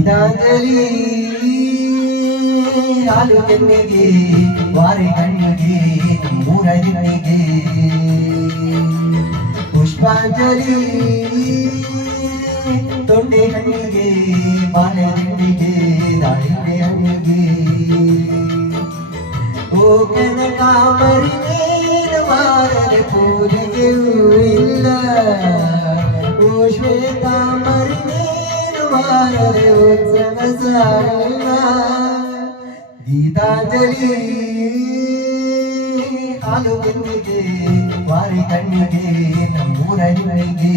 ಗೀತಾಂಜಲಿ ಹಾಲು ಕೆನ್ನೆಗೆ ವಾರೆ ಕಣ್ಣಿಗೆ ನಮ್ಮೂರ ಹೆಣ್ಣಿಗೆ ಪುಷ್ಪಾಂಜಲಿ ತೊಂಡೆ ಹಣ್ಣಿಗೆ ಬಾಳೆ ಹಣ್ಣಿಗೆ ದಾಳಿಂಬೆ ಹಣ್ಣಿಗೆ ಓ ಕನಕಾಂಬರಿ ನೀನು ಬಾರದೆ ಪೂಜೆಗೆಯೂ ಇಲ್ಲ ಓ ಶ್ವೇತಾಂಬರಿ ನೀನು ಬಾರದೆ ಉತ್ಸವ ಸಾಗಲ್ಲ ಗೀತಾಂಜಲಿ ಹಾಲು ಕೆನ್ನಿಗೆ ವಾರಿ ಕಣ್ಣಿಗೆ ನಮ್ಮೂರ ಹೆಣ್ಣಿಗೆ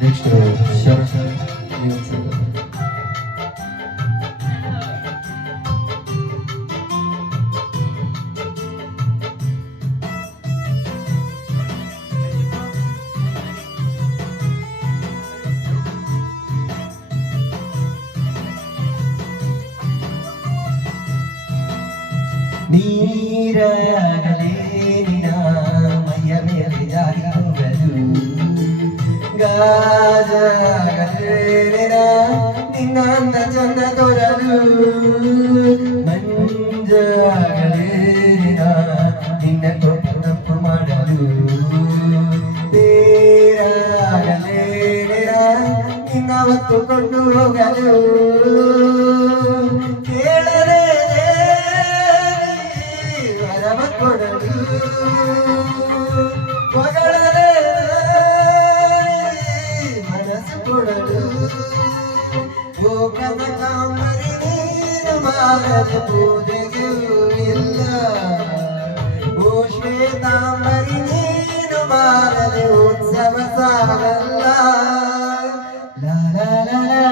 ನೆಕ್ಸ್ಟ್ ಶರಣ ನೀರಾಗಲೇ ನಿನ್ನ ಮೈಯ ಮೇಲೆ ಜಾರಿ ಹೋಗಲು ಗಾಜಾಗಲೇ ನಿನ್ನ ಅಂದ ಚಂದ ತೋರಲು ಮಂಜಾಗಲೇ ನಿನ್ನ ಕೊಟ್ಟು ತಪ್ಪು ಮಾಡಲು ತೇರಾಗಲೇ ನಿನ್ನ ಹೊತ್ತುಕೊಂಡು ಹೋಗಲು ಕೊಡಲು ಹೊಗಳಲೇ ಮನಸ್ಸು ಕೊಡಲು ಓ ಕನಕಾಂಬರಿ ನೀನು ಬಾರದೆ ಪೂಜೆಗೆಯೂ ಇಲ್ಲ ಓ ಶ್ವೇತಾಂಬರಿ ನೀನು ಬಾರದೆ ಉತ್ಸವ ಸಾಗಲ್ಲ ಲಾ ಲಾ ಲಾ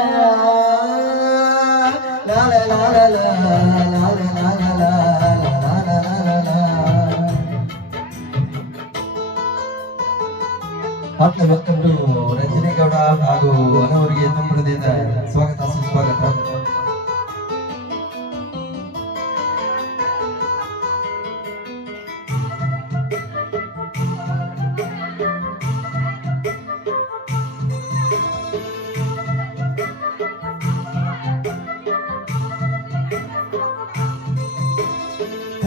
ಲಾ ಲಾ ಲಾ ಲಾ ವೆಲ್ಕಮ್ ಟು ರಂಜನೇಗೌಡ ಹಾಗೂ ಅನವರಿಗೆ ತುಂಬ ಹೃದಯದ ಸ್ವಾಗತ ಸುಸ್ವಾಗತ.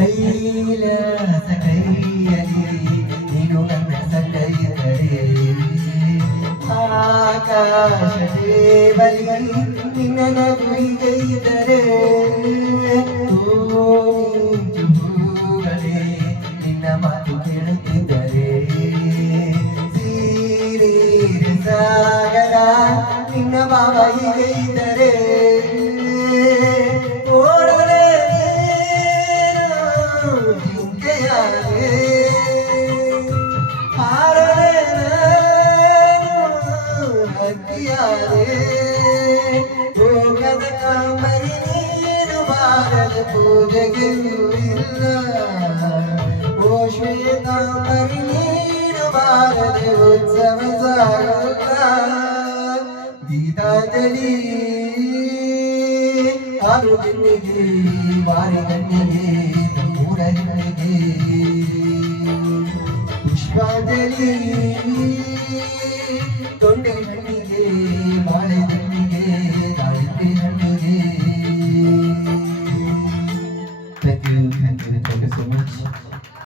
ಕೈಲಾಸ ಕೈಯಲ್ಲಿ ನೀನು ನನ್ನ ಸಂಗೈದರೆ ಆಕಾಶವೇ ಬಲಿ ನಿನ್ನ ನಗುವಿಗೈದರೆ ಹೂಗಳೇ ನಿನ್ನ ಮಾತು ಕೇಳುತ್ತಿದ್ದರೆ ಸೀರೀರ ಸಾಗರ ನಿನ್ನ ಭಾವ ಹೀಗೈದರೆ ಓಡಲೇ ಜಿಂಕೆಯಾಗೆ ಓ ಕನಕಾಂಬರಿ ನೀನು ಬಾರದೆ ಪೂಜೆಗೆಯೂ ಇಲ್ಲ ಓ ಶ್ವೇತಾಂಬರಿ ನೀನು ಬಾರದೆ ಉತ್ಸವ ಸಾಗಲ್ಲ ಗೀತಾಂಜಲಿ ಹಾಲು ಕೆನ್ನಿಗೆ ವಾರಿ ಕಣ್ಣಿಗೆ ನಮ್ಮೂರ ಹೆಣ್ಣಿಗೆ